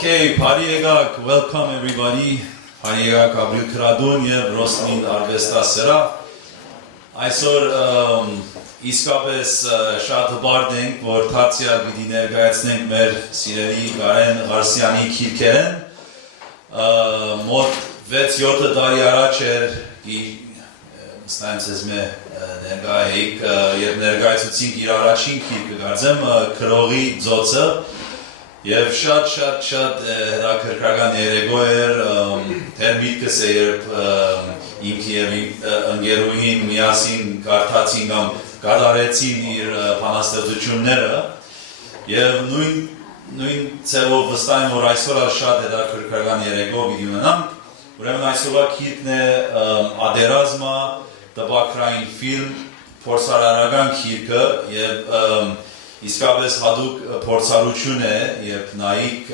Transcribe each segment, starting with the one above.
Okay, Pariyegak, welcome everybody. Pariyegak Abril Kradun եւ Ռոսմին արվեստասերա։ Այսօր իսկապես շատ հբարդ ենք, որ թացիա պիտի ներկայացնենք մեր սիրելի Կարեն Ղարսլյանի քիրքերեն։ Մոտ 6-7 տարի առաջ էր ստայմսես մե ներկայիկ եւ ներկայացուցինք իր առաջին քիրքը, կարծեմ քրողի ծոցը եւ շատ հետաքրքրական երեկո էր, թեր միտքս է երբ ինքը եւ ընկերուհին միասին կարդացին կամ կատարեցին իր բանաստեղծությունները եւ նույն ձևով վստահ եմ, որ այսօր շատ հետաքրքրական երեկո պիտի ունենանք, ուրեմն այսօրվա քիրքն է Aterazma, տպագրային ֆիլմ, փորձարարական քիրքը եւ իսկապես հատուկ փորձառություն է եւ նայիկ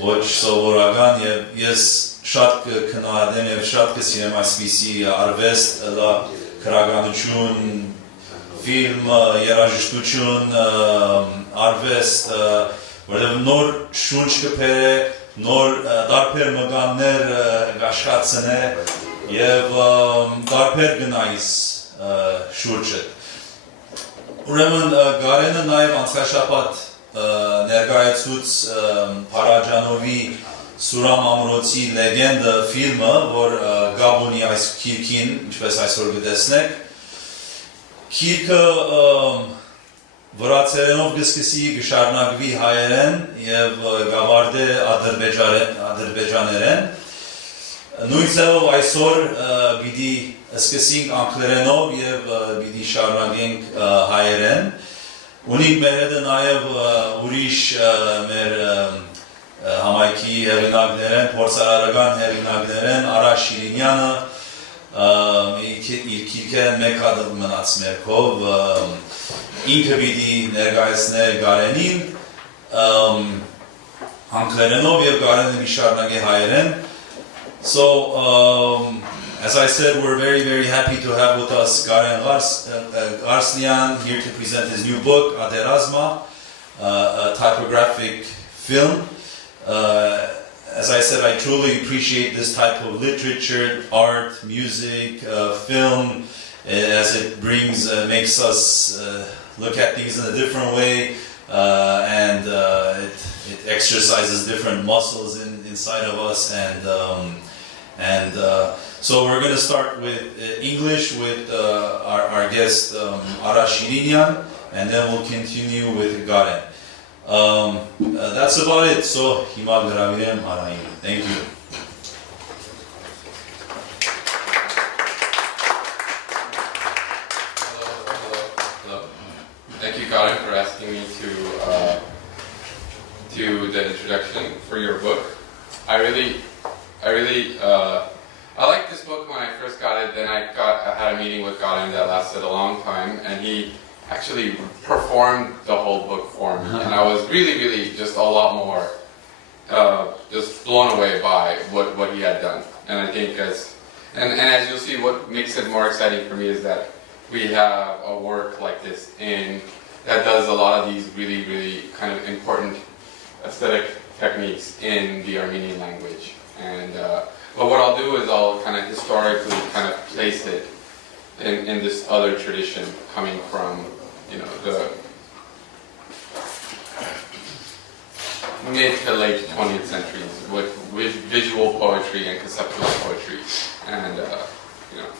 ոչ սովորական եւ ես շատ կքննադեմ եւ շատ կսիրեմ այսպիսի արվեստ, գրականություն, ֆիլմ, երաժշտություն, արվեստ, որտեղ նոր շունչ կփերը, նոր տարբեր մկաններ կաշխատցնե եւ տարբեր գնայիս շուրջը Ուրեմն Կարենը նաև անցյալշաբաթ ներկայացուց Փարաջանովի Սուրամ ամրոցի լեգենդը ֆիլմը, որ գաբոնի այս քիրքին, ինչպես այսօր կտեսնեք, քիրքը վրացերենով կսկսի կշարունակվի հայերեն եւ գավարդե ադրբեջաներեն Նույն ձևով այսօր պիտի սկսենք անգլերենով եւ պիտի շարունակենք հայերեն։ Ունենք մեր հետ նաև ուրիշ մեր համայնքի հեղինակներեն, փորձարարական հեղինակներեն Արա Շիրինյանը, իր քիրքերն մեկ հատ մնաց մերքով, ինքը պիտի ներկայացնե Կարենին անգլերենով եւ Կարենը պիտի շարունակի հայերեն So, as I said, we're very happy to have with us Karen Karslyan here to present his new book, Aterazma, a typographic film. As I said, I truly appreciate this type of literature, art, music, film, as it makes us look at things in a different way, and it exercises different muscles inside of us, and so we're going to start with English with our guest Ara Shirinyan, and then we'll continue with Karen. That's about it. So, Himag Ravirem Arayin. Thank you. Hello. Thank you, Karen, for asking me to do the introduction for your book. I liked this book when I first got it. Then I had a meeting with Karen that lasted a long time, and he actually performed the whole book for me, and I was really just a lot more just blown away by what he had done. And I think as you'll see, what makes it more exciting for me is that we have a work like this that does a lot of these really kind of important aesthetic techniques in the Armenian language. And but what I'll do is I'll kind of historically kind of place it in this other tradition coming from, the mid to late 20th centuries with visual poetry and conceptual poetry. And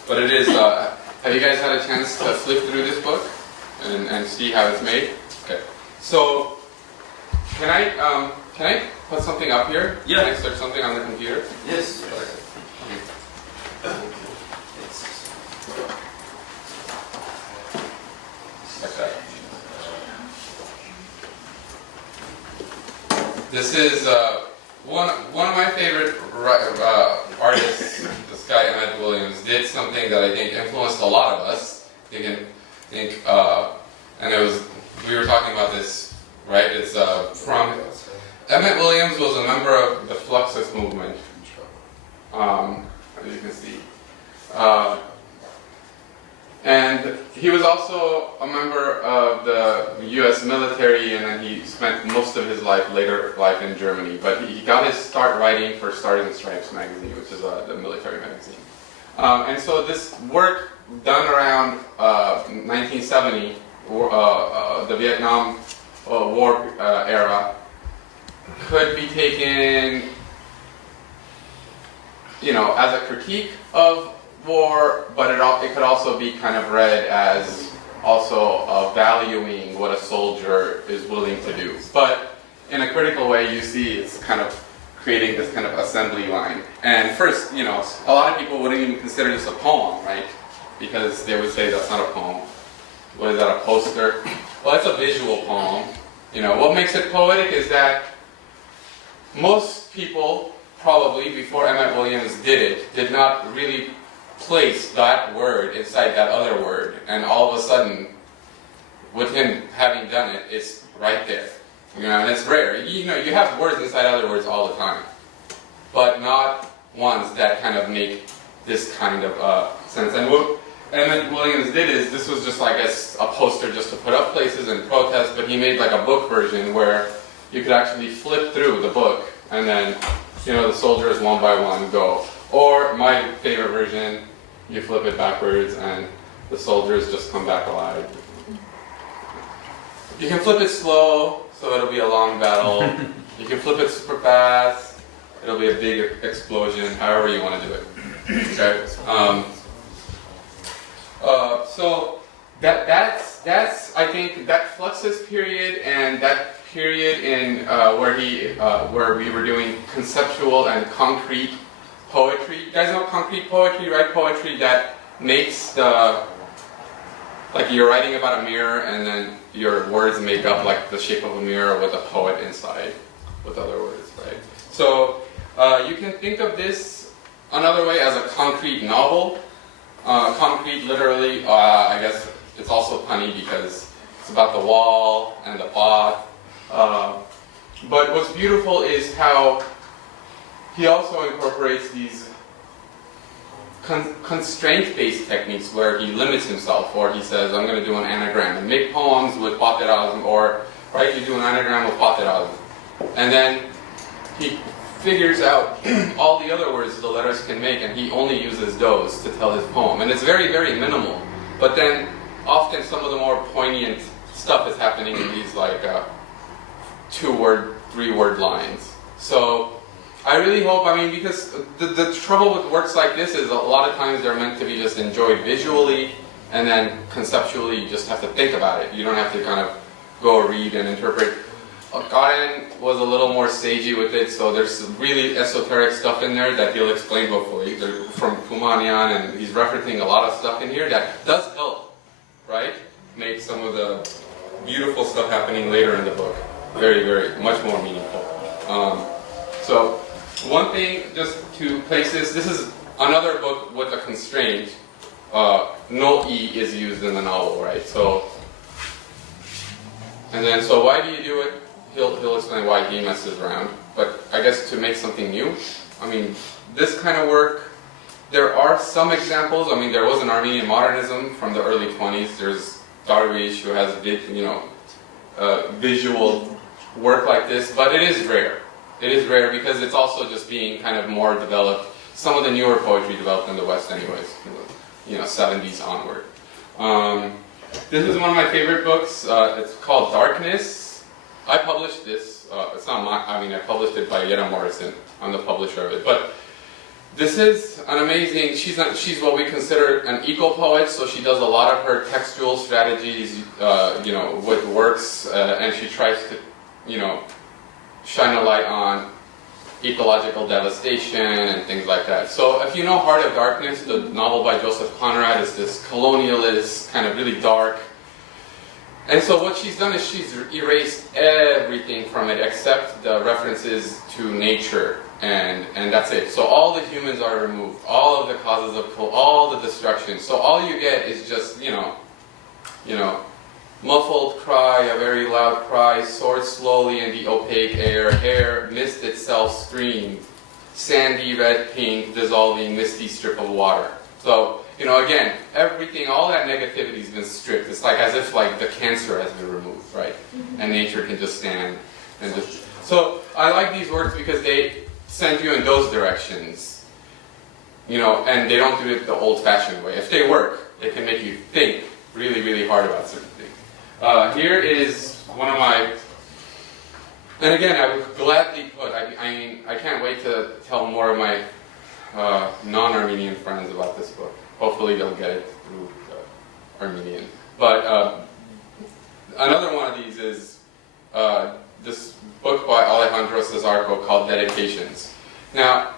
but it is. Have you guys had a chance to flip through this book and see how it's made? Okay. So can I put something up here? Yeah. Can I search something on the computer? Yes. Okay. This is one of my favorite artists. This guy Emmett Williams did something that I think influenced a lot of us. And we were talking about this, right? It's from. Emmett Williams was a member of the Fluxus movement, as you can see. And And he was also a member of the U.S. military, and then he spent most of his later life in Germany. But he got his start writing for Stars and Stripes magazine, which is the military magazine. And so this work done around 1970, the Vietnam War era, could be taken, as a critique of war, but it could also be kind of read as also valuing what a soldier is willing to do. But in a critical way, you see it's kind of creating this kind of assembly line. And first, a lot of people wouldn't even consider this a poem, right? Because they would say that's not a poem. What is that, a poster? Well, it's a visual poem. What makes it poetic is that most people, probably before Emmett Williams did not really place that word inside that other word, and all of a sudden, with him having done it, it's right there. And it's rare. You have words inside other words all the time, but not ones that kind of make this kind of sense. And what Emmett Williams did is, this was just, I guess, a poster just to put up places and protest, but he made like a book version where you could actually flip through the book, and then, the soldiers one by one go. Or my favorite version, you flip it backwards and the soldiers just come back alive. You can flip it slow, so it'll be a long battle. You can flip it super fast, it'll be a big explosion, however you want to do it. Okay? So that's I think that Fluxus period, and that period in where we were doing conceptual and concrete poetry. You guys know concrete poetry, right? Poetry that makes like you're writing about a mirror, and then your words make up like the shape of a mirror with a poet inside, with other words, right? So you can think of this another way as a concrete novel. Concrete, literally, I guess it's also punny because it's about the wall and the pot. But what's beautiful is how he also incorporates these constraint-based techniques where he limits himself, or he says, I'm going to do an anagram and make poems with Aterazma, or right, you do an anagram with Aterazma. And then he figures out all the other words the letters can make, and he only uses those to tell his poem. And it's very, very minimal. But then often some of the more poignant stuff is happening in these like 2-word, 3-word lines. So I really hope, because the trouble with works like this is a lot of times they're meant to be just enjoyed visually, and then conceptually you just have to think about it. You don't have to kind of go read and interpret. Karen was a little more sagey with it, so there's some really esoteric stuff in there that he'll explain hopefully. They're from Kumanian, and he's referencing a lot of stuff in here that does help, right? Make some of the beautiful stuff happening later in the book very, very much more meaningful. So one thing, just to place this is another book with a constraint. No E is used in the novel, right? So, and then, so why do you do it? He'll explain why he messes around. But I guess to make something new. This kind of work, there are some examples. There was an Armenian modernism from the early 20s. There's Darwish who has visual work like this, but it is rare. It is rare because it's also just being kind of more developed. Some of the newer poetry developed in the West anyways, 70s onward. This is one of my favorite books. It's called Darkness. I published this. It's not mine. I published it by Yetta Morrison. I'm the publisher of it. But this is an amazing, she's what we consider an eco-poet, so she does a lot of her textual strategies, with works, and she tries to, shine a light on ecological devastation and things like that. So if you know Heart of Darkness, the novel by Joseph Conrad, is this colonialist, kind of really dark. And so what she's done is she's erased everything from it except the references to nature, and that's it. So all the humans are removed, all of the causes of all the destruction. So all you get is just, muffled cry, a very loud cry, soared slowly in the opaque air, hair, mist itself streamed, sandy red pink, dissolving misty strip of water. So You know, again, everything, all that negativity has been stripped. It's like as if like the cancer has been removed, right? And nature can just stand and just. So I like these works because they send you in those directions, you know, and they don't do it the old-fashioned way. If they work, they can make you think really, really hard about certain things. Here is one of my, and again, I would gladly put, I mean, I can't wait to tell more of my non-Armenian friends about this book. Hopefully they'll get it through Armenian. But another one of these is this book by Alejandro Cesarco called Dedications. Now,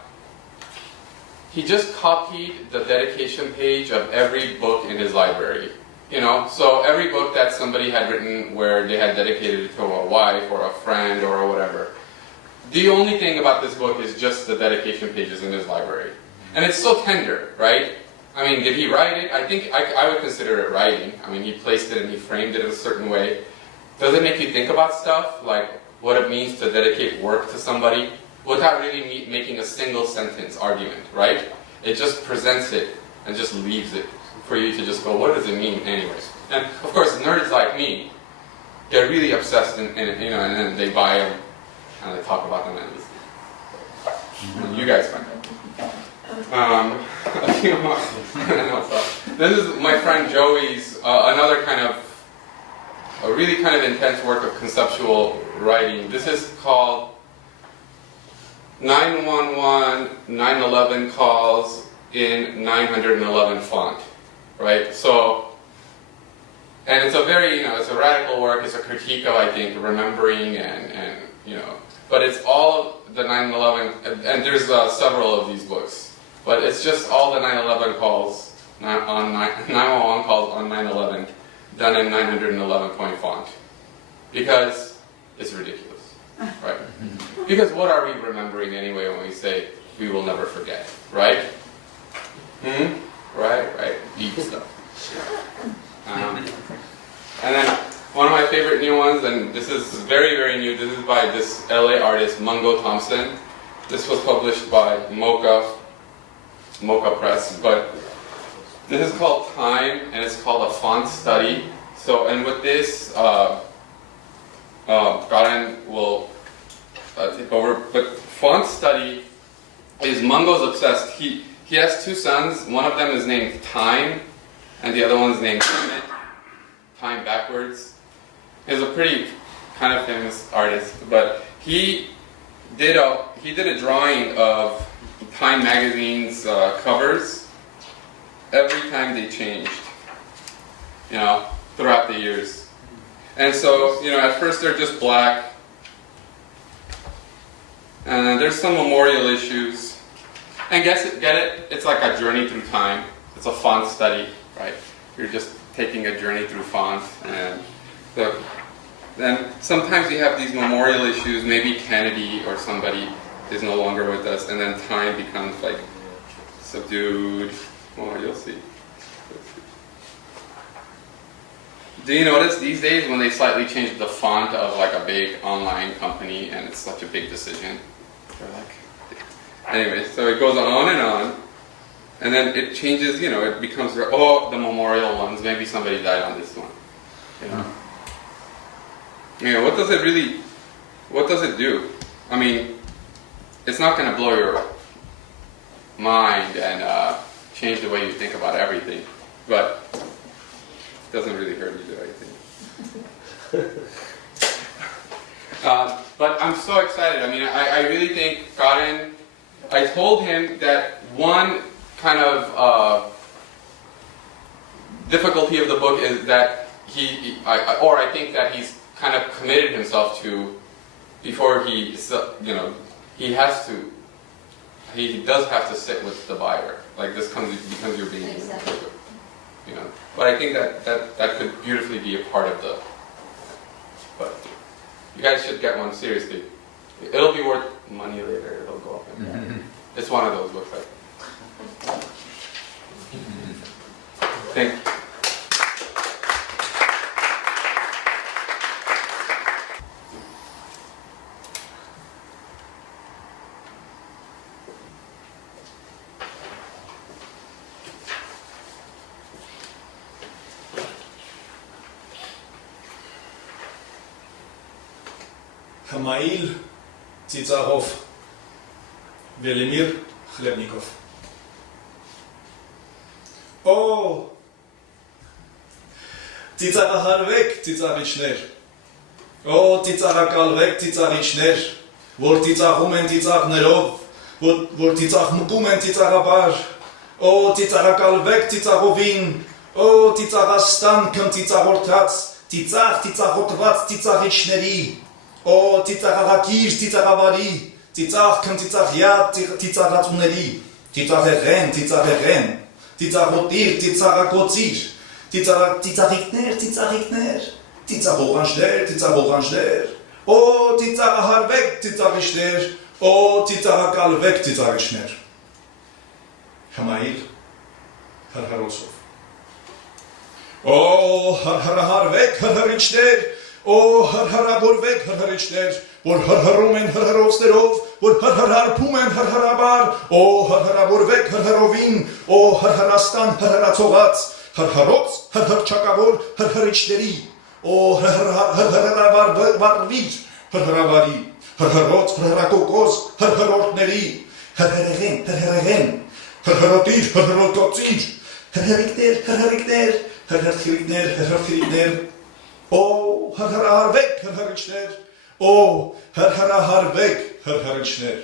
he just copied the dedication page of every book in his library. You know, so every book that somebody had written where they had dedicated it to a wife or a friend or whatever. The only thing about this book is just the dedication pages in his library. And it's so tender, right? I mean, did he write it? I think I would consider it writing. I mean, he placed it and he framed it in a certain way. Does it make you think about stuff, like what it means to dedicate work to somebody, without really making a single sentence argument, right? It just presents it and just leaves it for you to just go, what does it mean anyways? And of course, nerds like me get really obsessed in you know, and then they buy them and they talk about them endlessly. And you guys find out. This is my friend Joey's another kind of a really kind of intense work of conceptual writing. This is called 911 911 calls in 911 font, right? So, and it's a very, you know, it's a radical work. It's a critique of, I think, remembering and you know, but it's all the 911, and there's several of these books. But it's just all the 911 calls, 911 calls on 911, done in 911 point font. Because it's ridiculous, right? Because what are we remembering anyway when we say, we will never forget, right? Right, deep stuff. And then one of my favorite new ones, and this is very, very new, this is by this LA artist, Mungo Thompson. This was published by Mocha Press, but this is called Time, and it's called a font study. So, and with this, Karen will take over. But font study is Mungo's obsessed. He has two sons. One of them is named Time, and the other one is named Time backwards. He's a pretty kind of famous artist, but he did a drawing of Time magazine's covers every time they changed, you know, throughout the years. And so, you know, at first they're just black, and then there's some memorial issues. And get it? It's like a journey through time. It's a font study, right? You're just taking a journey through font, and then sometimes you have these memorial issues. Maybe Kennedy or somebody is no longer with us, and then time becomes like subdued. Oh, you'll see. Do you notice these days when they slightly change the font of like a big online company and it's such a big decision? They're like, anyway, so it goes on, and then it changes, you know, it becomes, oh, the memorial ones, maybe somebody died on this one, you know. You know, what does it do? I mean, it's not going to blow your mind and change the way you think about everything, but it doesn't really hurt you, I think. But I'm so excited. I mean, I really think Karen, I told him that one kind of difficulty of the book is that I think that he's kind of committed himself to, before he, you know, he does have to sit with the buyer. Like this becomes your being. Exactly. You know, but I think that could beautifully be a part of the. But you guys should get one, seriously. It'll be worth money later. It'll go up in value. It's one of those books. Thank you. Հմայիլ ծիծաղով Velimir Khlebnikov Օ ծիծաղահարվեք ծիծաղիչներ Օ ծիծաղակալվեք ծիծաղիչներ որ ծիծաղում են ծիծաղներով որ ծիծաղմկում են ծիծաղաբար Օ ծիծաղակալվեք ծիծաղովին Օ ծիծաղաստան քն ծիծաղորդած ծիծաղոտված ծիծաղիչների Օ ծիծաղաղակիր ծիծաղավարի ծիծաղ քն ծիծաղյա ծիծաղացուների ծիծաղեղեն ծիծաղոտիր ծիծաղակոցիր ծիծաղիկներ ծիծաղողանջներ Օ ծիծաղահարվեք ծիծաղիչներ Օ ծիծաղակալվեք ծիծաղիչներ Հմայիլ հրհրոցով Օ հրհրահարվեք հրհրիչներ Օ հրհրաբորվեք հրհրիչներ որ հրհրում են հրհրոցներով որ հրհրարփում են հրհրաբար Օ հրհրաբորվեք հրհրովին Օ հրհրաստան հրհրացողած հրհրոց հրհրչակավոր հրհրիչների Օ հրհրաբարվիր հրհրաբարի հրհրոց հրհրակոկոս հրհրորդների հրհրեղեն հրհրոտիր հրհրոտոցիր հրհրիկներ հրհրթիրիկներ Օ հրհրահարվեք հրհրիչներ Օ հրհրահարվեք հրհրիչներ